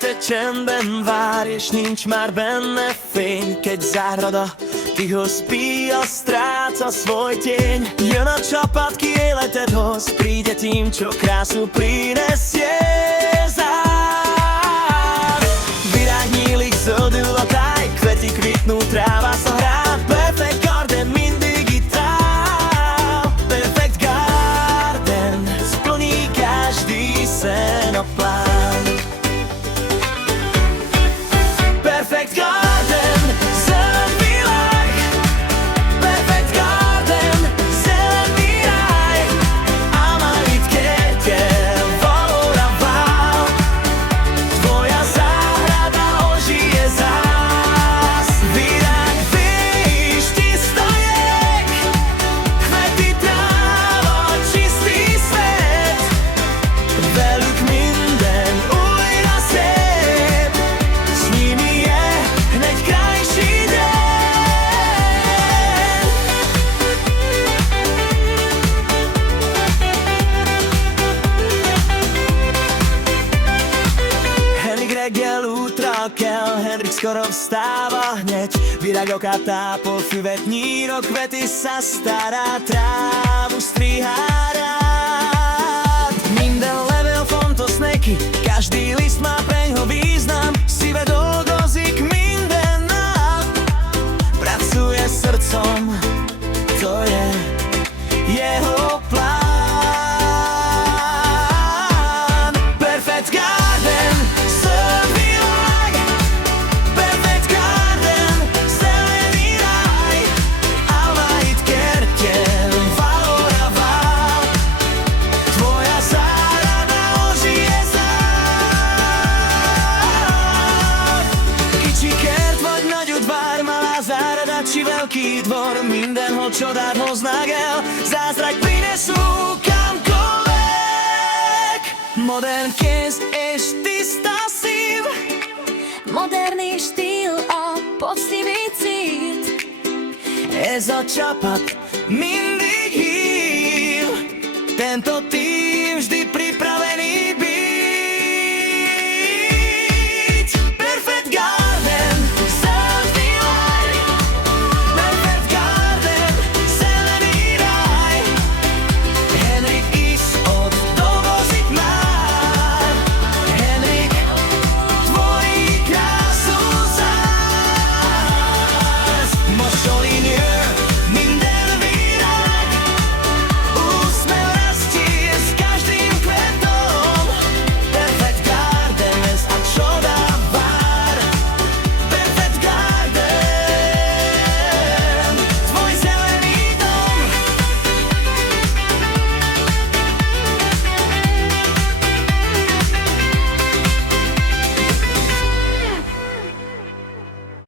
te csendben várj, és nincs már benne fény. Keď záhrada ticho spí a stráca svoj tieň. Jön a čapat k életed hoz, príde tým, čo krásu prinesie zás. Virágnyílik, zöldül a táj, kvety kvitnú, tráva sa hrá. Perfect garden mindig itt áll. Perfect garden splní každý sen a plán. Perfect garden, zelen világ. Perfect garden, zelený ráj. Álmaid kertje valóra vál. Tvoja záhrada ožije zás. Virág, víš, tisto jek. Kvety, tráva, čistý svet. Velük minden újra szép. S nimi je hneď krajší deň. Henrik reggel útra kell, Henrik skoro vstáva hneď. Virágokat tápol, füvet nyírok, kvety sa stará, trávu strihá rád. Minden level fontos neki, každý list má preňho význam. Sive dolgozik minden nap, pracuje srdcom, to je jeho plán. Perfect garden, zelen világ. Perfect garden, zelený ráj. Álmaid kertje valóra vál. Tvoja záhrada ožije zás. Kicsi kert vagy nagy udvar, malá záhrada či veľký dvor, mindenhol čodát hoznak el, zázrak prinesú kamkoľvek. Modern kéz és tiszta szív, Moderný štýl a poctivý cít. ez a csapat mindig hív. Tento tým